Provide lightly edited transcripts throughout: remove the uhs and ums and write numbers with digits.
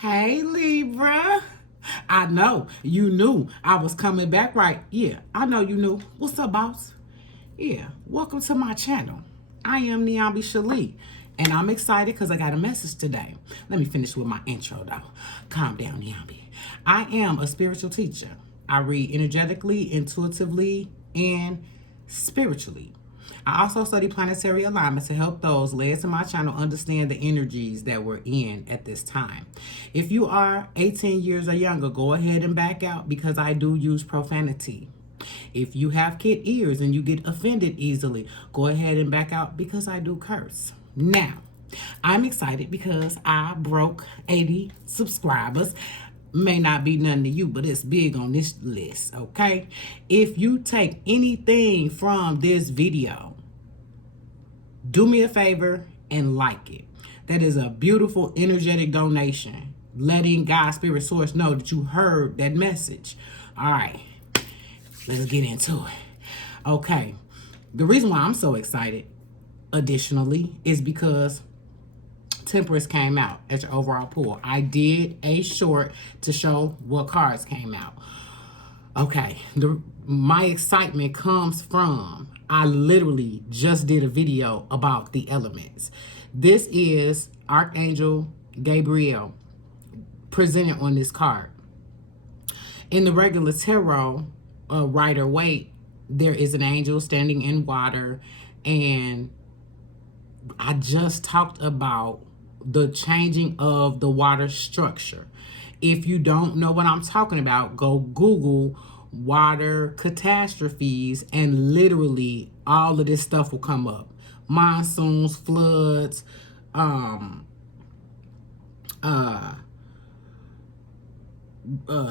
Hey, Libra. I know you knew I was coming back, right? Yeah, I know you knew. What's up, boss? Yeah, welcome to my channel. I am NiambiShele, and I'm excited because I got a message today. Let me finish with my intro, though. Calm down, Niambi. I am a spiritual teacher. I read energetically, intuitively, and spiritually. I also study planetary alignment to help those led to my channel understand the energies that we're in at this time. If you are 18 years or younger, go ahead and back out because I do use profanity. If you have kid ears and you get offended easily, go ahead and back out because I do curse. Now, I'm excited because I broke 80 subscribers. May not be nothing to you, but it's big on this list, okay? If you take anything from this video, do me a favor and like it. That is a beautiful, energetic donation, letting God, Spirit, Source know that you heard that message. All right, let's get into it. Okay, the reason why I'm so excited, additionally, is because Temperance came out as your overall pull. I did a short to show what cards came out. Okay, my excitement comes from, I literally just did a video about the elements. This is Archangel Gabriel presented on this card. In the regular tarot, Rider Waite, there is an angel standing in water, and I just talked about the changing of the water structure. If you don't know what I'm talking about, go Google water catastrophes and literally all of this stuff will come up. Monsoons, floods,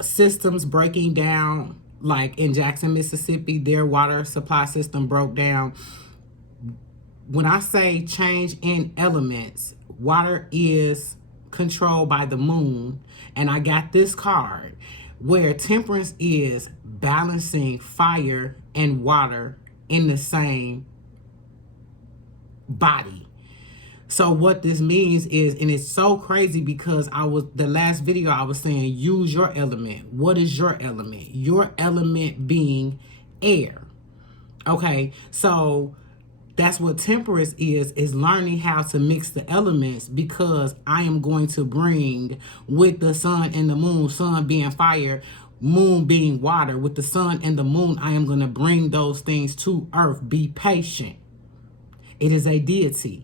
systems breaking down. Like in Jackson, Mississippi, their water supply system broke down. When I say change in elements, water is controlled by the moon. And I got this card where Temperance is balancing fire and water in the same body. So what this means is, and it's so crazy because the last video I was saying, use your element. What is your element? Your element being air. Okay, so that's what Temperance is learning how to mix the elements, because I am going to bring with the sun and the moon, sun being fire, moon being water. With the sun and the moon, I am going to bring those things to earth. Be patient. It is a deity.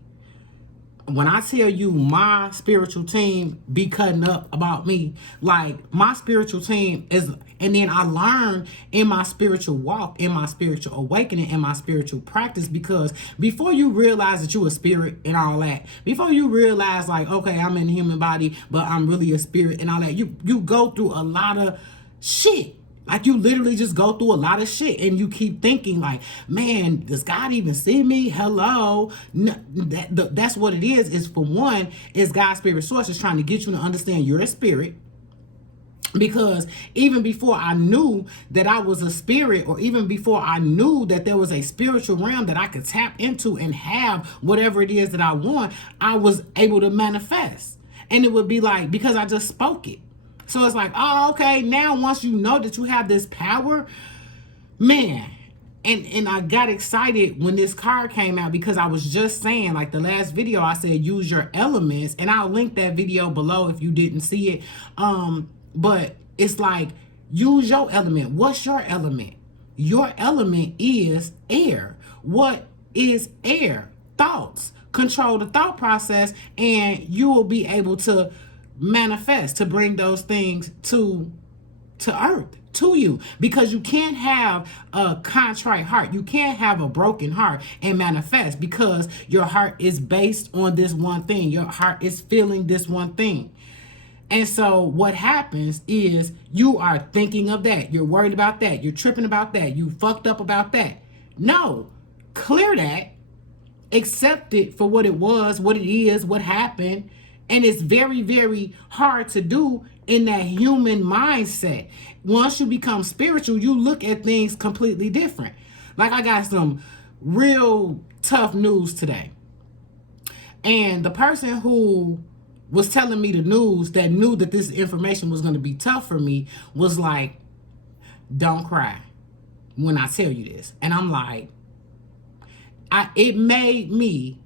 When I tell you my spiritual team be cutting up about me, like my spiritual team is, and then I learn in my spiritual walk, in my spiritual awakening, in my spiritual practice, because before you realize that you're a spirit and all that, before you realize like, okay, I'm in a human body, but I'm really a spirit and all that, you go through a lot of shit. Like you literally just go through a lot of shit and you keep thinking like, man, does God even see me? Hello. No, that's what it is for one, is God's Spirit Source is trying to get you to understand you're a spirit. Because even before I knew that I was a spirit, or even before I knew that there was a spiritual realm that I could tap into and have whatever it is that I want, I was able to manifest. And it would be like, because I just spoke it. So it's like, oh, okay, now once you know that you have this power, man, and I got excited when this card came out, because I was just saying, like the last video, I said, use your elements, and I'll link that video below if you didn't see it. But it's like, use your element. What's your element? Your element is air. What is air? Thoughts. Control the thought process, and you will be able to manifest, to bring those things to earth, to you, because you can't have a contrite heart, you can't have a broken heart and manifest, because your heart is based on this one thing. Your heart is feeling this one thing. And so what happens is you are thinking of that, you're worried about that, you're tripping about that, you fucked up about that. No, clear that, accept it for what it was, what it is, what happened. And it's very, very hard to do in that human mindset. Once you become spiritual, you look at things completely different. Like, I got some real tough news today. And the person who was telling me the news, that knew that this information was going to be tough for me, was like, don't cry when I tell you this. And I'm like, it made me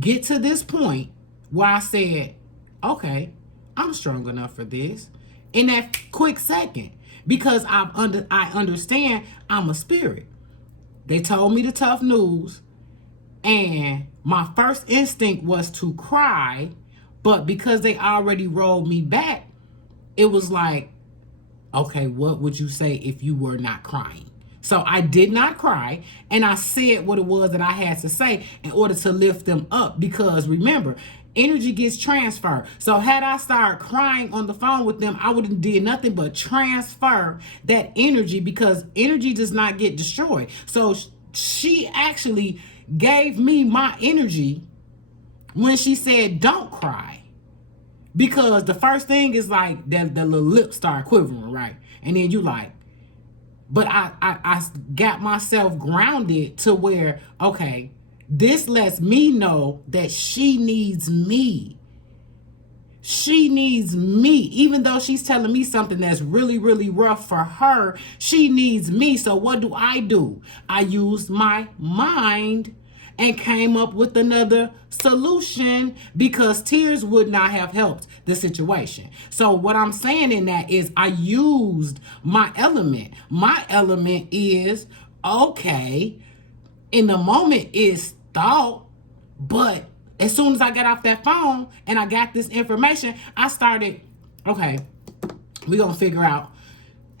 get to this point where I said, okay, I'm strong enough for this in that quick second, because I understand I'm a spirit. They told me the tough news, and my first instinct was to cry, but because they already rolled me back, it was like, okay, what would you say if you were not crying? So I did not cry, and I said what it was that I had to say in order to lift them up, because remember, energy gets transferred. So had I started crying on the phone with them, I would have did nothing but transfer that energy, because energy does not get destroyed. So she actually gave me my energy when she said, don't cry. Because the first thing is like that the little lips start quivering, right? And then you like, but I got myself grounded to where, okay, this lets me know that she needs me. She needs me. Even though she's telling me something that's really, really rough for her, she needs me. So what do? I used my mind and came up with another solution, because tears would not have helped the situation. So what I'm saying in that is I used my element. My element is, okay, in the moment is thought, but as soon as I got off that phone and I got this information, I started, okay, we're going to figure out,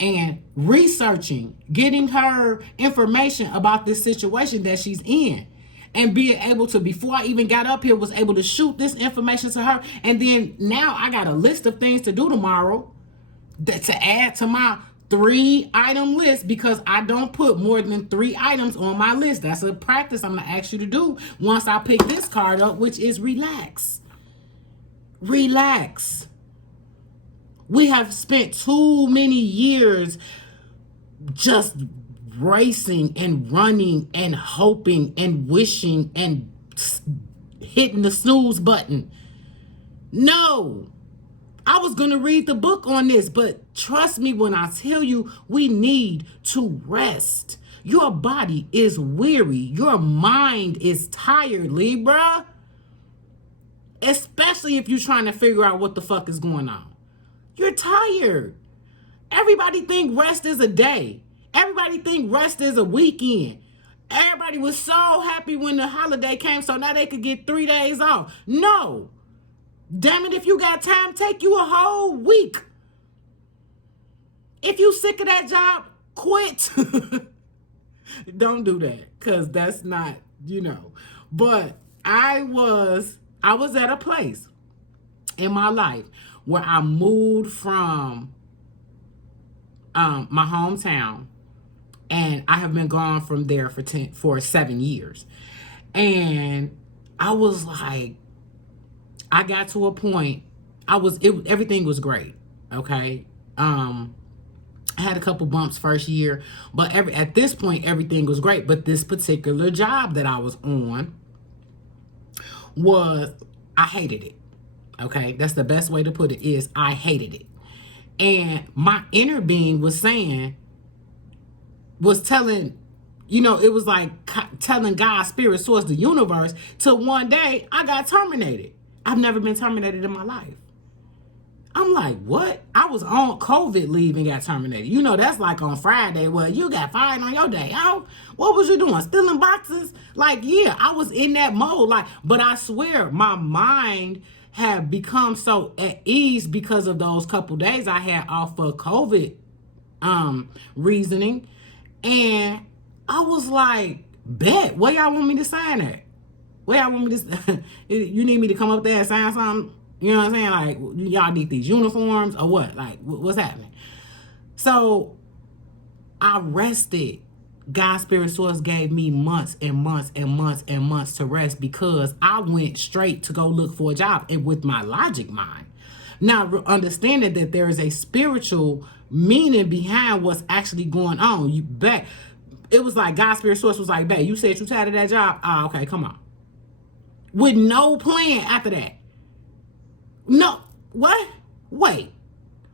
and researching, getting her information about this situation that she's in. And being able to, before I even got up here, was able to shoot this information to her. And then now I got a list of things to do tomorrow to add to my 3-item list, because I don't put more than 3 items on my list. That's a practice I'm going to ask you to do once I pick this card up, which is relax. Relax. We have spent too many years just racing and running and hoping and wishing and hitting the snooze button. No, I was going to read the book on this, but trust me when I tell you, we need to rest. Your body is weary. Your mind is tired, Libra. Especially if you're trying to figure out what the fuck is going on. You're tired. Everybody think rest is a day. Everybody think rest is a weekend. Everybody was so happy when the holiday came, so now they could get 3 days off. No. Damn it, if you got time, take you a whole week. If you sick of that job, quit. Don't do that, because that's not, But I was at a place in my life where I moved from my hometown, and I have been gone from there for 7 years. And I was like, I got to a point, everything was great, okay? I had a couple bumps first year, but at this point, everything was great. But this particular job that I was on I hated it, okay? That's the best way to put it, is I hated it. And my inner being was telling, it was like telling God, spirit, source, the universe, till one day I got terminated. I've never been terminated in my life. I'm like, what? I was on COVID leave and got terminated. That's like on Friday. Well, you got fired on your day. Oh, what was you doing? Stealing boxes? Like, yeah, I was in that mode. Like, but I swear my mind had become so at ease because of those couple days I had off for COVID reasoning. And I was like, bet, where y'all want me to sign at? Where y'all want me to, you need me to come up there and sign something? You know what I'm saying? Like, y'all need these uniforms or what? Like, what's happening? So I rested. God, spirit, source gave me months and months and months and months to rest, because I went straight to go look for a job, and with my logic mind. Now, understanding that there is a spiritual meaning behind what's actually going on. It was like God, spirit, source was like, babe, you said you tired of that job? Oh, okay, come on. With no plan after that. No, what? Wait.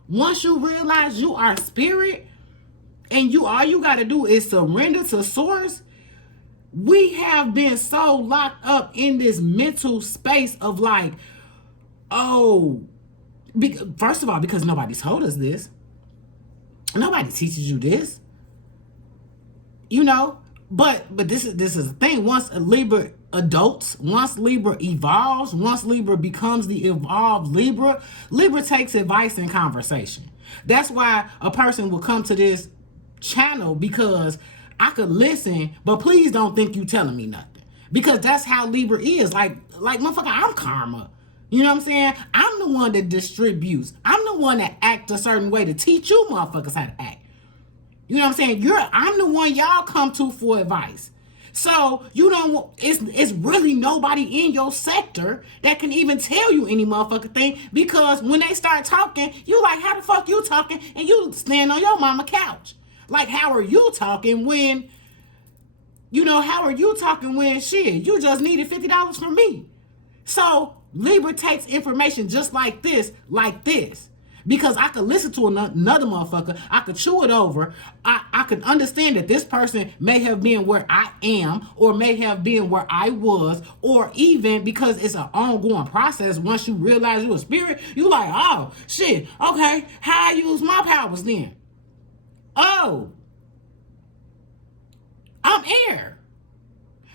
Once you realize you are spirit and you all you got to do is surrender to source, we have been so locked up in this mental space of like, oh, first of all, because nobody told us this. Nobody teaches you this. You know, but this is the thing. Once a Libra adults, once Libra evolves, once Libra becomes the evolved Libra, Libra takes advice and conversation. That's why a person will come to this channel, because I could listen, but please don't think you telling me nothing. Because that's how Libra is. Like motherfucker, I'm karma. You know what I'm saying? I'm the one that distributes. I'm the one that acts a certain way to teach you motherfuckers how to act. You know what I'm saying? I'm the one y'all come to for advice. So you don't. It's really nobody in your sector that can even tell you any motherfucking thing, because when they start talking, you like, how the fuck you talking? And you stand on your mama couch. Like, how are you talking when? You know, how are you talking when shit? You just needed $50 from me. So Libra takes information just like this. Because I could listen to another motherfucker, I could chew it over, I could understand that this person may have been where I am, or may have been where I was, or even because it's an ongoing process. Once you realize you're a spirit, you like, oh, shit, okay, how I use my powers then? Oh, I'm air.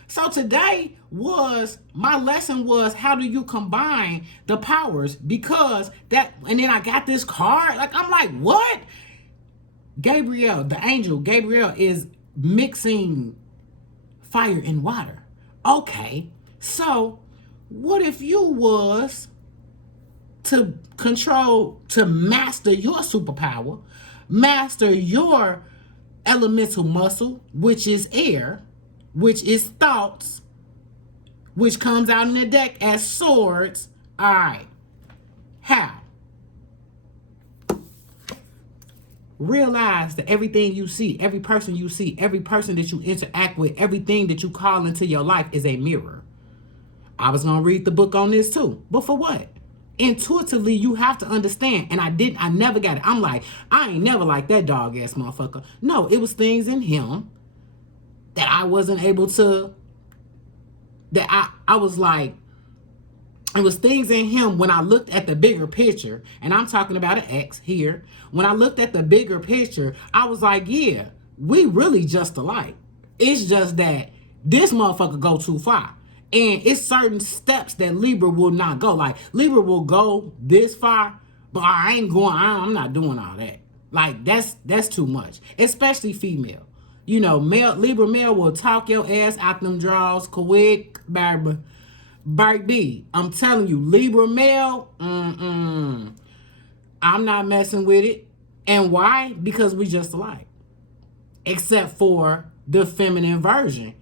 So today my lesson was, how do you combine the powers? Because and then I got this card. Like, I'm like, what? Gabriel, the angel, Gabriel is mixing fire and water. Okay, so what if you was to master your superpower, master your elemental muscle, which is air, which is thoughts, which comes out in the deck as swords. All right. How? Realize that everything you see, every person you see, every person that you interact with, everything that you call into your life is a mirror. I was going to read the book on this too. But for what? Intuitively, you have to understand. And I never got it. I'm like, I ain't never like that dog ass motherfucker. No, it was things in him that I wasn't able to, that I was like, it was things in him when I looked at the bigger picture, and I'm talking about an ex here. When I looked at the bigger picture, I was like, yeah, we really just alike. It's just that this motherfucker go too far. And it's certain steps that Libra will not go. Like, Libra will go this far, but I'm not doing all that. Like, that's too much, especially female. You know, Libra male will talk your ass out them draws quick, baby. I'm telling you, Libra male, I'm not messing with it. And why? Because we just alike. Except for the feminine version.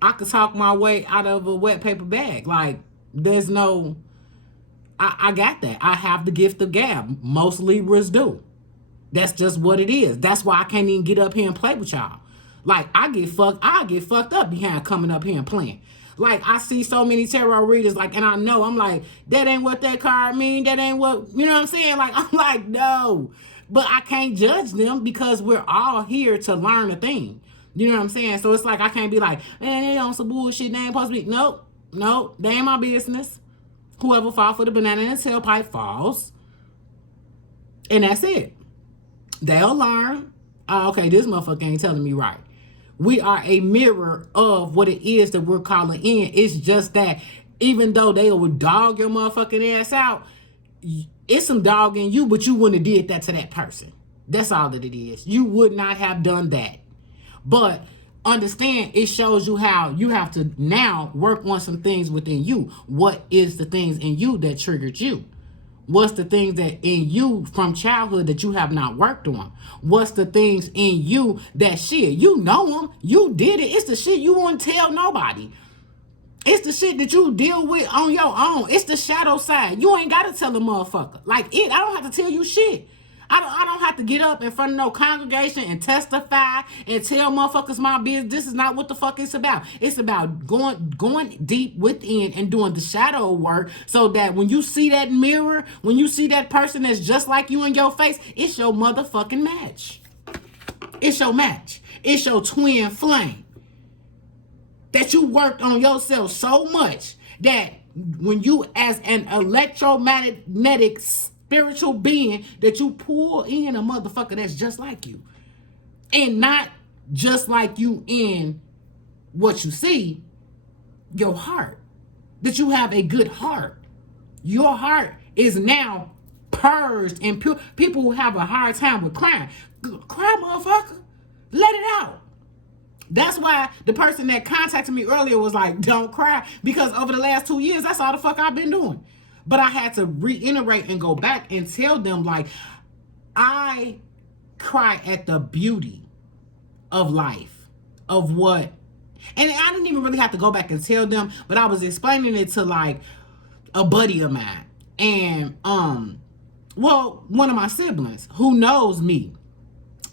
I could talk my way out of a wet paper bag. Like, there's no, I got that. I have the gift of gab. Most Libras do. That's just what it is. That's why I can't even get up here and play with y'all. Like, I get fucked up behind coming up here and playing. Like, I see so many tarot readers, like, and I know, I'm like, that ain't what that card mean. That ain't what, you know what I'm saying? Like, I'm like, no. But I can't judge them, because we're all here to learn a thing. You know what I'm saying? So it's like, I can't be like, man, they on some bullshit. They ain't supposed to be. Nope. They ain't my business. Whoever fall for the banana in the tailpipe falls. And that's it. They'll learn. Oh, okay, this motherfucker ain't telling me right. We are a mirror of what it is that we're calling in. It's just that even though they would dog your motherfucking ass out, it's some dog in you, but you wouldn't have did that to that person. That's all that it is. You would not have done that. But understand, it shows you how you have to now work on some things within you. What is the things in you that triggered you? What's the things that in you from childhood that you have not worked on? What's the things in you that shit, you know them, you did it. It's the shit you won't tell nobody. It's the shit that you deal with on your own. It's the shadow side. You ain't got to tell a motherfucker. Like, I don't have to tell you shit. I don't have to get up in front of no congregation and testify and tell motherfuckers my business. This is not what the fuck it's about. It's about going deep within and doing the shadow work, so that when you see that mirror, when you see that person that's just like you in your face, it's your motherfucking match. It's your match. It's your twin flame. That you worked on yourself so much that when you, as an electromagnetic spiritual being, that you pull in a motherfucker that's just like you. And not just like you in what you see, your heart. That you have a good heart. Your heart is now purged and pure. People who have a hard time with crying. Cry, motherfucker. Let it out. That's why the person that contacted me earlier was like, don't cry. Because over the last 2 years, that's all the fuck I've been doing. But I had to reiterate and go back and tell them, like, I cry at the beauty of life, of what. And I didn't even really have to go back and tell them, but I was explaining it to, like, a buddy of mine. And, well, one of my siblings who knows me.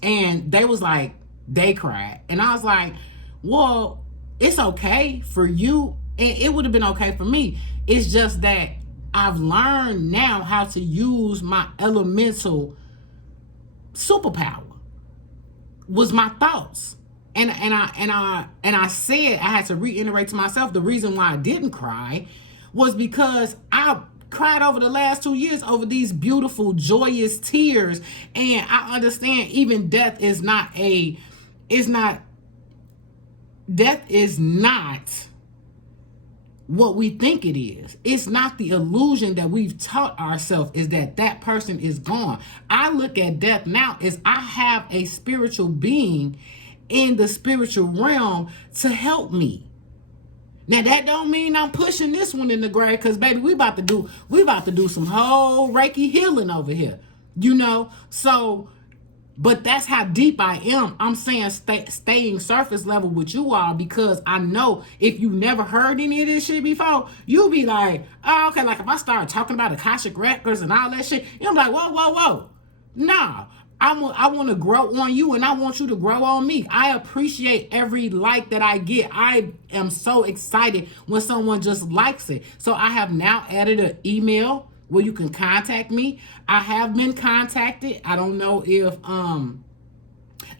And they was like, they cried. And I was like, well, it's okay for you. And it would have been okay for me. It's just that I've learned now how to use my elemental superpower. Was my thoughts. And I said, I had to reiterate to myself, the reason why I didn't cry was because I cried over the last 2 years over these beautiful, joyous tears. And I understand even death is not what we think it is. It's not the illusion that we've taught ourselves is that person is gone. I look at death now as I have a spiritual being in the spiritual realm to help me. Now that don't mean I'm pushing this one in the grave, because baby, we about to do some whole Reiki healing over here. You know? So, but that's how deep I am. I'm saying staying surface level with you all, because I know if you never heard any of this shit before, you'll be like, oh, okay, like if I start talking about Akashic records and all that shit, you're like, whoa. Nah, I want to grow on you, and I want you to grow on me. I appreciate every like that I get. I am so excited when someone just likes it. So I have now added an email where you can contact me. I have been contacted. I don't know if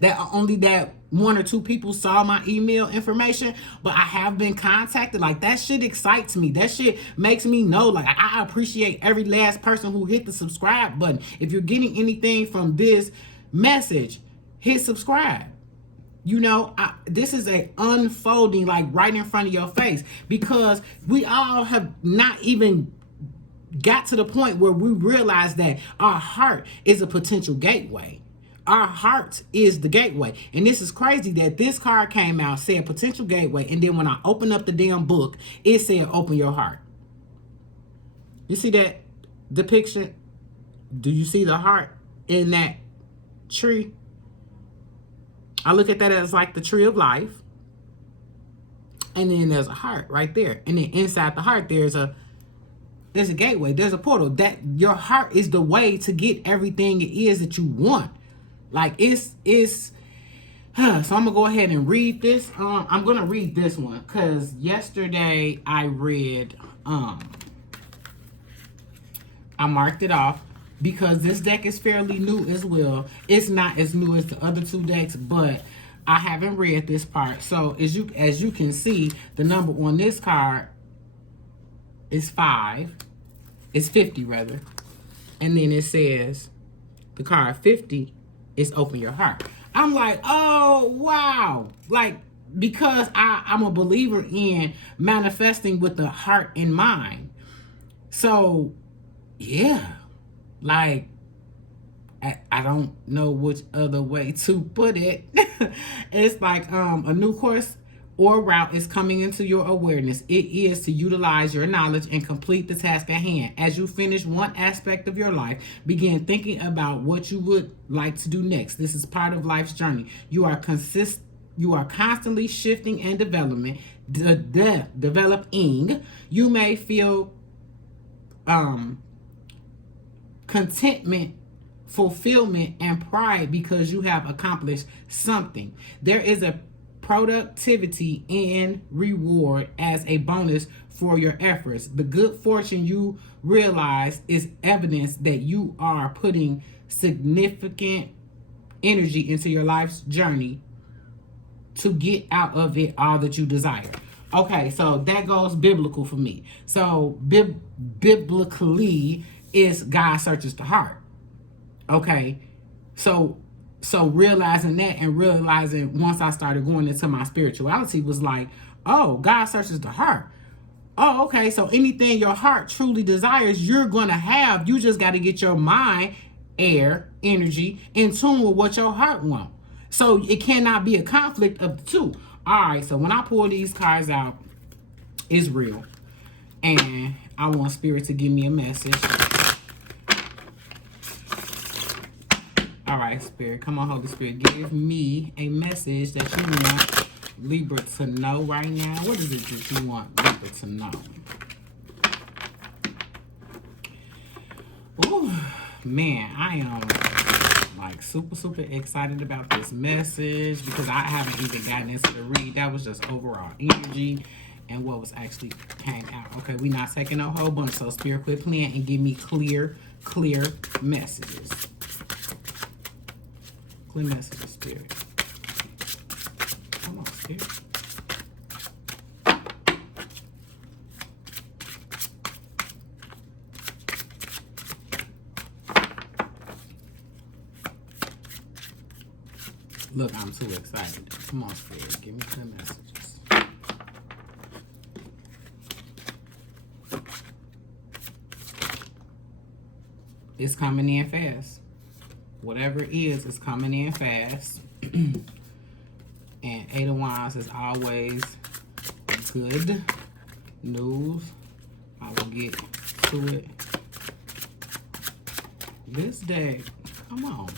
that 1 or 2 people saw my email information, but I have been contacted. Like, that shit excites me. That shit makes me know, like, I appreciate every last person who hit the subscribe button. If you're getting anything from this message, hit subscribe. You know, this is a unfolding, like, right in front of your face, because we all have not even got to the point where we realize that our heart is a potential gateway. Our heart is the gateway. And this is crazy that this card came out, said potential gateway, and then when I opened up the damn book, it said open your heart. You see that depiction? Do you see the heart in that tree? I look at that as like the tree of life. And then there's a heart right there. And then inside the heart, there's a gateway, there's a portal. That your heart is the way to get everything it is that you want. Like, it's so I'm gonna go ahead and read this. I'm gonna read this one because yesterday I read I marked it off because this deck is fairly new as well. It's not as new as the other 2 decks, but I haven't read this part. So as you can see, the number on this card is 5. It's 50 rather. And then it says the card 50 is open your heart. I'm like, oh wow. Like, because I'm a believer in manifesting with the heart in mind. So yeah, like I don't know which other way to put it. It's like a new course or route is coming into your awareness. It is to utilize your knowledge and complete the task at hand. As you finish one aspect of your life, begin thinking about what you would like to do next. This is part of life's journey. You are constantly shifting and developing. You may feel contentment fulfillment and pride because you have accomplished something. There is a productivity and reward as a bonus for your efforts. The good fortune you realize is evidence that you are putting significant energy into your life's journey to get out of it all that you desire. Okay, so that goes biblical for me. So biblically is God searches the heart. Okay, so realizing that and realizing once I started going into my spirituality was like, oh, God searches the heart. Oh, okay, so anything your heart truly desires, you're going to have. You just got to get your mind, air, energy in tune with what your heart wants. So it cannot be a conflict of the two. All right, so when I pull these cards out, it's real. And I want Spirit to give me a message. All right, Spirit. Come on, Holy Spirit. Give me a message that you want Libra to know right now. What is it that you want Libra to know? Ooh, man, I am like super excited about this message because I haven't even gotten into the read. That was just overall energy and what was actually came out. Okay, we not taking a whole bunch, so Spirit, quit playing and give me clear messages. Clear messages, Spirit. Come on, Spirit. Look, I'm too excited. Come on, Spirit. Give me some messages. It's coming in fast. Whatever it is, it's coming in fast. And Eight of Wands is always good news. I will get to it. This day, come on.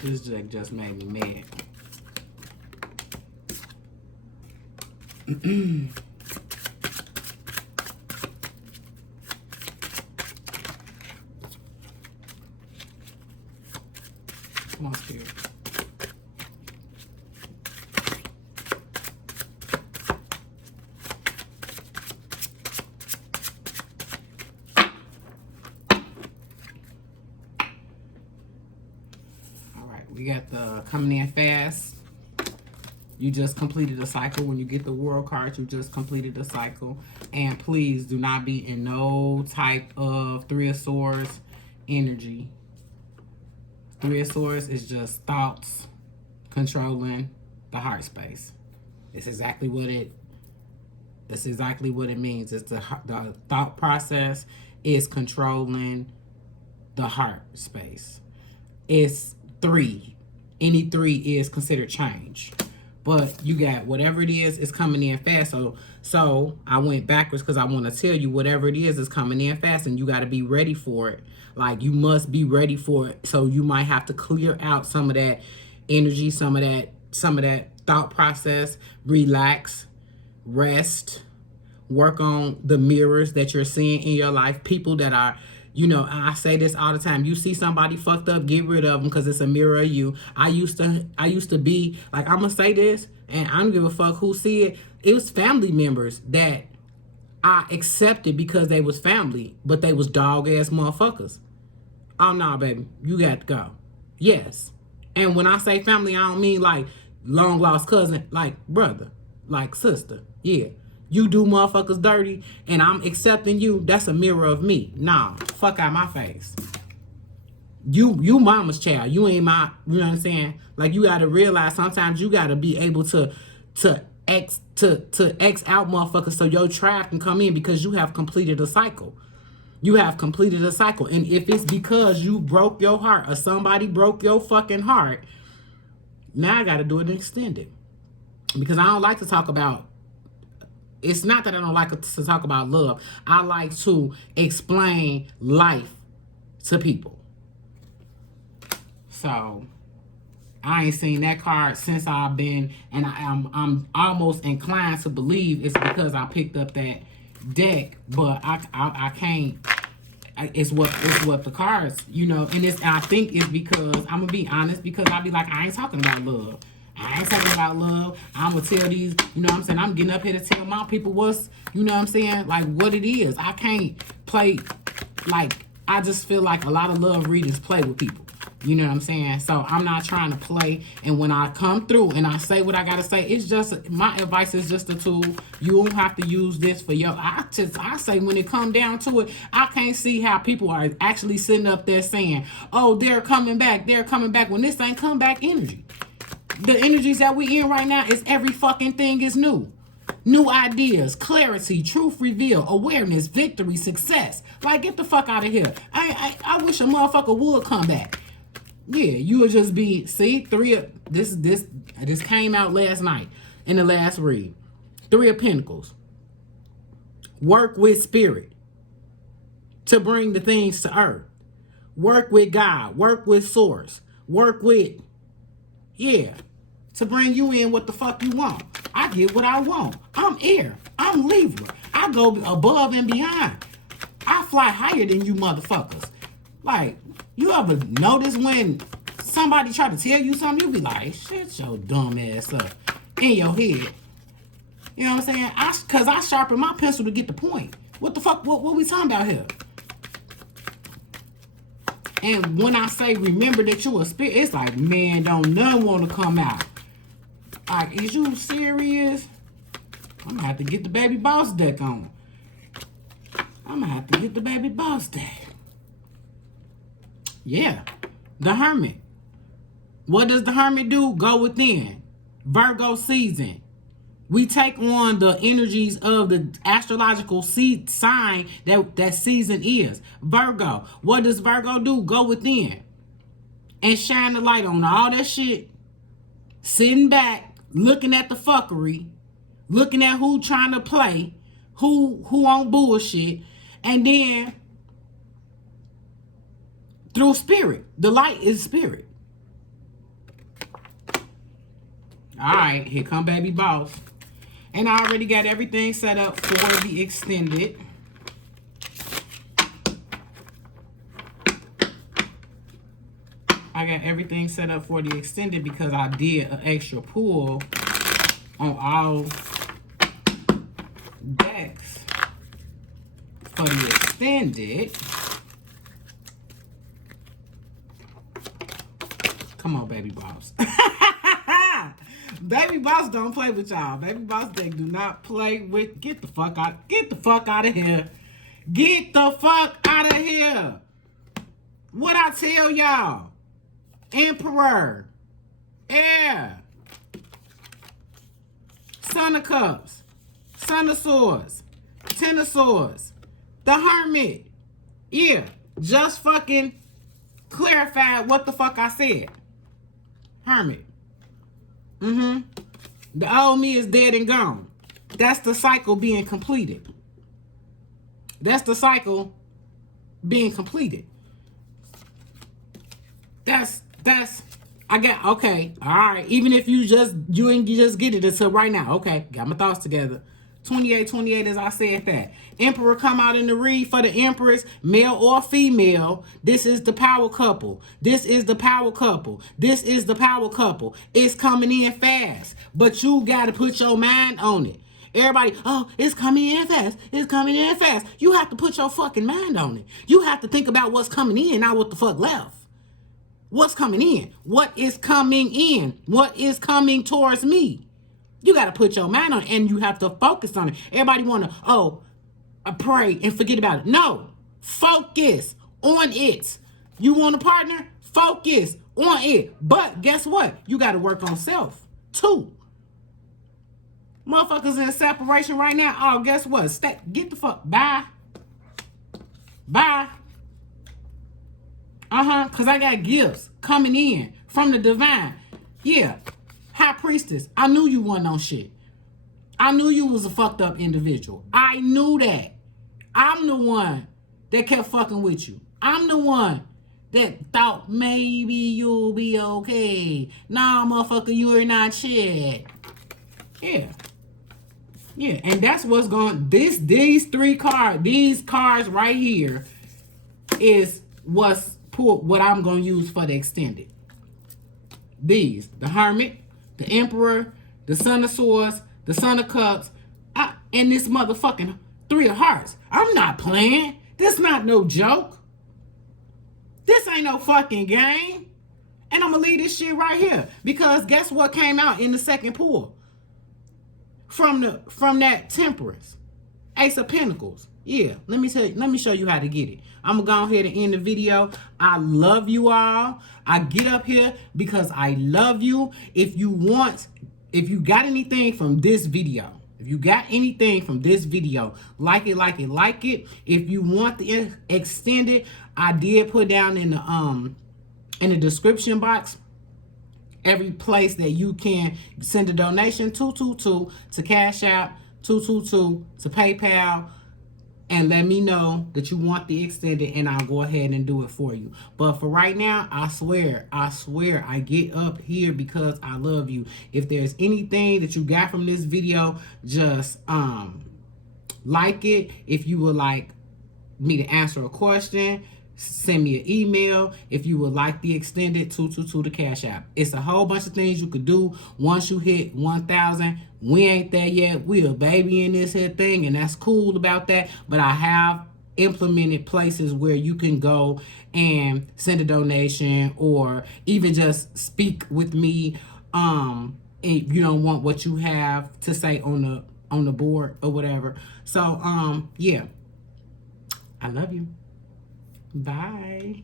This deck just made me mad. Come on, Spirit. We got the coming in fast. You just completed a cycle. When you get the world card, you just completed a cycle. And please do not be in no type of Three of Swords energy. Three of Swords is just thoughts controlling the heart space. It's exactly what it means. It's the thought process is controlling the heart space. It's three. Any three is considered change. But you got whatever it is, it's coming in fast. So I went backwards because I want to tell you whatever it is coming in fast and you got to be ready for it. Like you must be ready for it. So you might have to clear out some of that energy, some of that thought process, relax, rest, work on the mirrors that you're seeing in your life. People that are, you know, I say this all the time. You see somebody fucked up, get rid of them because it's a mirror of you. I used to be like, I'm gonna say this, and I don't give a fuck who see it. It was family members that I accepted because they was family, but they was dog ass motherfuckers. Oh no, baby, you got to go. Yes, and when I say family, I don't mean like long lost cousin, like brother, like sister. Yeah. You do motherfuckers dirty and I'm accepting you, that's a mirror of me. Nah, fuck out my face. You mama's child. You ain't my, you know what I'm saying? Like you gotta realize sometimes you gotta be able to X out motherfuckers so your tribe can come in because you have completed a cycle. You have completed a cycle. And if it's because you broke your heart or somebody broke your fucking heart, now I gotta do it extended. Because I don't like to talk about, it's not that I don't like to talk about love. I like to explain life to people. So, I ain't seen that card since I've been, and I'm almost inclined to believe it's because I picked up that deck, but I can't. It's what the cards, and I think it's because I'm gonna be honest, because I be like, I ain't talking about love. I ain't talking about love. I'm gonna tell these, what I'm saying, I'm getting up here to tell my people what's, what I'm saying, like what it is. I can't play, like, I just feel like a lot of love readers play with people. You know what I'm saying? So I'm not trying to play. And when I come through and I say what I gotta say, it's just, my advice is just a tool. You don't have to use this for your, I say when it come down to it, I can't see how people are actually sitting up there saying, oh, they're coming back, when this ain't come back energy. The energies that we in right now is every fucking thing is new. New ideas, clarity, truth reveal, awareness, victory, success. Like, get the fuck out of here. I wish a motherfucker would come back. Yeah, you would just be, see, this came out last night in the last read. 3 of Pentacles. Work with spirit to bring the things to earth. Work with God. Work with source. Work with, to bring you in what the fuck you want. I get what I want. I'm air. I'm Libra. I go above and beyond. I fly higher than you motherfuckers. Like, you ever notice when somebody try to tell you something, you be like, shut your dumb ass up in your head. You know what I'm saying? Because I sharpen my pencil to get the point. What the fuck, what we talking about here? And when I say remember that you're a spirit, it's like, man, don't none want to come out. Like, is you serious? I'm going to have to get the baby boss deck on. Yeah. The Hermit. What does the Hermit do? Go within. Virgo season. We take on the energies of the astrological sign that season is. Virgo. What does Virgo do? Go within. And shine the light on all that shit. Sitting back, looking at the fuckery. Looking at who trying to play. Who on bullshit. And then, through spirit. The light is spirit. Alright, here come baby boss. And I already got everything set up for the extended. I got everything set up for the extended because I did an extra pull on all decks for the extended. Come on, baby boss. Baby boss don't play with y'all. Baby boss deck do not play with. Get the fuck out. Get the fuck out of here. Get the fuck out of here. What I tell y'all? Emperor. Air. Son of Cups. Son of Swords. Ten of Swords. The Hermit. Yeah. Just fucking clarified what the fuck I said. Hermit. The old me is dead and gone. That's the cycle being completed. That's the cycle being completed. That's I got, okay, all right. Even if you ain't just get it until right now. Okay, got my thoughts together. 28 as I said that. Emperor come out in the read for the Empress, male or female. This is the power couple. This is the power couple. This is the power couple. It's coming in fast, but you got to put your mind on it. Everybody, oh, it's coming in fast. It's coming in fast. You have to put your fucking mind on it. You have to think about what's coming in, not what the fuck left. What's coming in? What is coming in? What is coming towards me? You got to put your mind on it, and you have to focus on it. Everybody want to, I pray and forget about it. No. Focus on it. You want a partner? Focus on it. But guess what? You got to work on self, too. Motherfuckers in separation right now. Oh, guess what? Get the fuck. Bye. Bye. Because I got gifts coming in from the divine. Yeah. High priestess, I knew you wasn't on shit. I knew you was a fucked up individual. I knew that. I'm the one that kept fucking with you. I'm the one that thought maybe you'll be okay. Nah, motherfucker, you are not shit. Yeah. Yeah, and that's what's going. These cards right here is what I'm gonna use for the extended. These, the Hermit, the Emperor, the Son of Swords, the Son of Cups, and this motherfucking Three of Hearts. I'm not playing. This not no joke. This ain't no fucking game. And I'm gonna leave this shit right here because guess what came out in the second pull from that Temperance, Ace of Pentacles. Yeah, let me show you how to get it. I'm gonna go ahead and end the video. I love you all. I get up here because I love you. If you got anything from this video, like it. If you want the extended, I did put down in the description box every place that you can send a donation, 222 to Cash App, 222 to PayPal, and let me know that you want the extended, and I'll go ahead and do it for you. But for right now, I swear, I get up here because I love you. If there's anything that you got from this video, just like it. If you would like me to answer a question, send me an email. If you would like the extended, 222 to Cash App. It's a whole bunch of things you could do once you hit 1,000. We ain't there yet. We a baby in this here thing, and that's cool about that. But I have implemented places where you can go and send a donation or even just speak with me. If you don't want what you have to say on the board or whatever. So yeah. I love you. Bye.